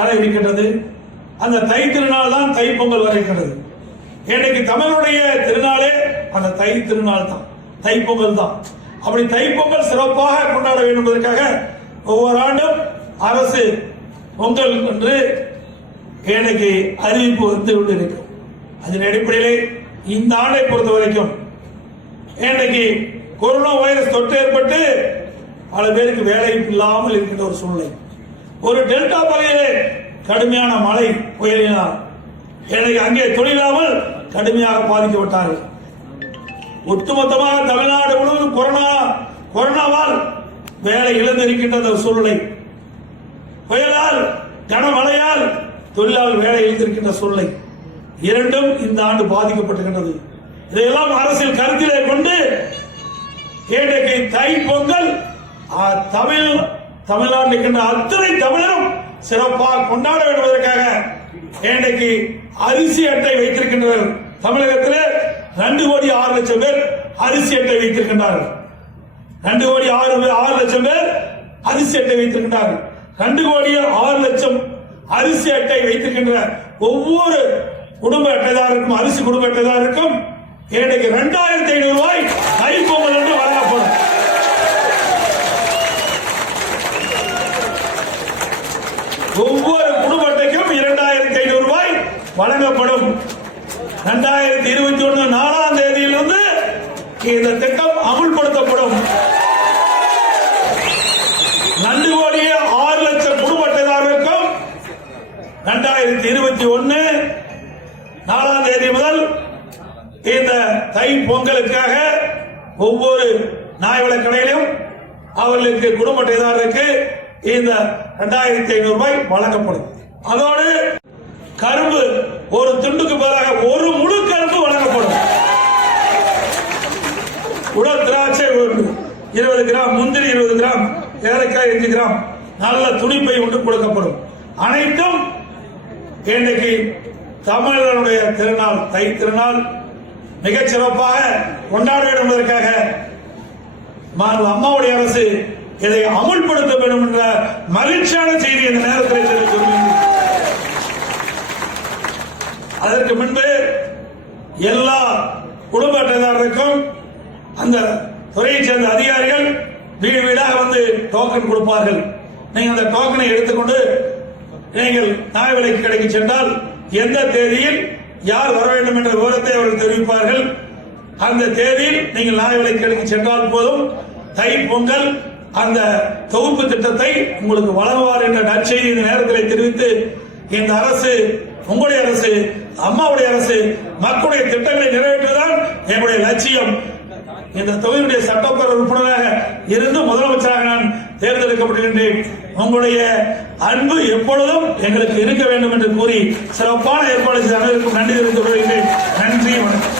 வர இருக்கின்றது. அந்த தை திருநாள் தான் தைப்பொங்கல் வர இருக்கின்றது. இன்னைக்கு தமிழுடைய திருநாளே அந்த தை திருநாள் தான், தைப்பொங்கல் தான். அப்படி தைப்பொங்கல் சிறப்பாக கொண்டாட வேண்டும் என்பதற்காக ஒவ்வொரு ஆண்டும் அரசு பொங்கல் என்று இன்னைக்கு அறிவிப்பு வந்து கொண்டிருக்கும். அதன் அடிப்படையிலே இந்த ஆண்டை பொறுத்த வரைக்கும் இன்னைக்கு கொரோனா வைரஸ் தொற்று ஏற்பட்டு பல பேருக்கு வேலை இல்லாமல் இருக்கின்ற ஒரு சூழ்நிலை. ஒரு டெல்டா பகுதியிலே கடுமையான மழை புயலினால் இன்னைக்கு அங்கே தொழிலாமல் கடுமையாக பாதிக்கப்பட்டார்கள். ஒட்டுமொத்தமாக தமிழ்நாடு முழுவதும் கொரோனாவால் வேலை இழந்திருக்கின்ற சூழ்நிலை. புயலால் கனமழையால் தொழிலாளர் வேலை இழந்திருக்கின்ற சூழ்நிலை இரண்டும் இந்த ஆண்டு பாதிக்கப்பட்டிருக்கின்றது. இதையெல்லாம் அரசியல் கருத்திலே கொண்டு இன்றைக்கு தை பொங்கல் தமிழ்நாட்டில் இருக்கின்ற அத்தனை தமிழரும் சிறப்பாக கொண்டாட வேண்டுவதற்காக இன்றைக்கு அரிசி அட்டை வைத்திருக்கின்றனர். தமிழகத்தில் 2,06,00,000 பேர் அரிசி அட்டை வைத்திருக்கின்றார்கள். 2,06,00,000 பேர் அரிசி அட்டை வைத்திருக்கின்றார்கள். 2,06,00,000 அரிசி அட்டை வைத்திருக்கின்ற ஒவ்வொரு குடும்ப அட்டைதாருக்கும் அரிசி குடும்ப அட்டைதாருக்கும் இன்றைக்கு 2,500 ரூபாய் தைப்பொங்கல் என்று வழங்கப்படும். ஒவ்வொரு குடும்ப அட்டைக்கும் 2,500 ரூபாய் வழங்கப்படும். 2021 4ஆம் தேதியிலிருந்து இந்த திட்டம் அமுல்படுத்தப்படும். 2,06,00,000 குடும்ப அட்டைதாரருக்கும் 2021 4ஆம் தேதி முதல் இந்த தை பொங்கலுக்காக ஒவ்வொரு நியாய கடையிலும் அவர்களுக்கு குடும்ப அட்டைதாரருக்கு இந்த 2,500 ரூபாய் வழங்கப்படும். அதோடு கரும்பு ஒரு துண்டுக்கு பதிலாக ஒரு முழு கரும்பு வழங்கப்படும். உடல் திராட்சை 20 கிராம், முந்திரி 20 கிராம், ஏலக்காய் 5 கிராம், நல்ல துணிப்பை ஒன்று கொடுக்கப்படும். அனைத்தும் இன்றைக்கு தமிழர்களுடைய திருநாள் தை திருநாள் மிகச் சிறப்பாக கொண்டாட வேண்டும் என்பதற்காக அம்மாவுடைய அரசு இதை அமுல்படுத்த வேண்டும் என்ற மகிழ்ச்சியான செய்தி இந்த நேரத்தில் தெரிவித்துள்ளது. அதற்கு முன்பு எல்லா குடும்ப அட்டைதாரருக்கும் அந்த துறையைச் சேர்ந்த அதிகாரிகள் வீடு வீடாக வந்து டோக்கன் கொடுப்பார்கள். நீங்கள் அந்த டோக்கனை எடுத்துக்கொண்டு நீங்கள் நியாய விலைக்கு கடைக்கு சென்றால் எந்த தேதியில் யார் வர வேண்டும் என்ற விவரத்தை அவர்கள் தெரிவிப்பார்கள். அந்த தேதியில் நீங்கள் நியாய விலைக்கு கடைக்கு சென்றால் போதும் தை பொங்கல் அந்த தொகுப்பு திட்டத்தை உங்களுக்கு வழங்குவார் என்ற நற்செய்தி இந்த நேரத்தில் தெரிவித்து இந்த அரசு உங்களுடைய அரசு அம்மாவுடைய அரசு மக்களுடைய திட்டங்களை நிறைவேற்றுவதுதான் எங்களுடைய லட்சியம். இந்த தொகுதியுடைய சட்டப்பேரவை உறுப்பினராக இருந்து முதலமைச்சராக நான் தேர்ந்தெடுக்கப்படுகின்றேன். உங்களுடைய அன்பு எப்பொழுதும் எங்களுக்கு இருக்க வேண்டும் என்று கூறி சிறப்பான ஏற்பாடு செய்த அனைவருக்கும் நன்றி தெரிவித்துக் கொள்கிறேன். நன்றி, வணக்கம்.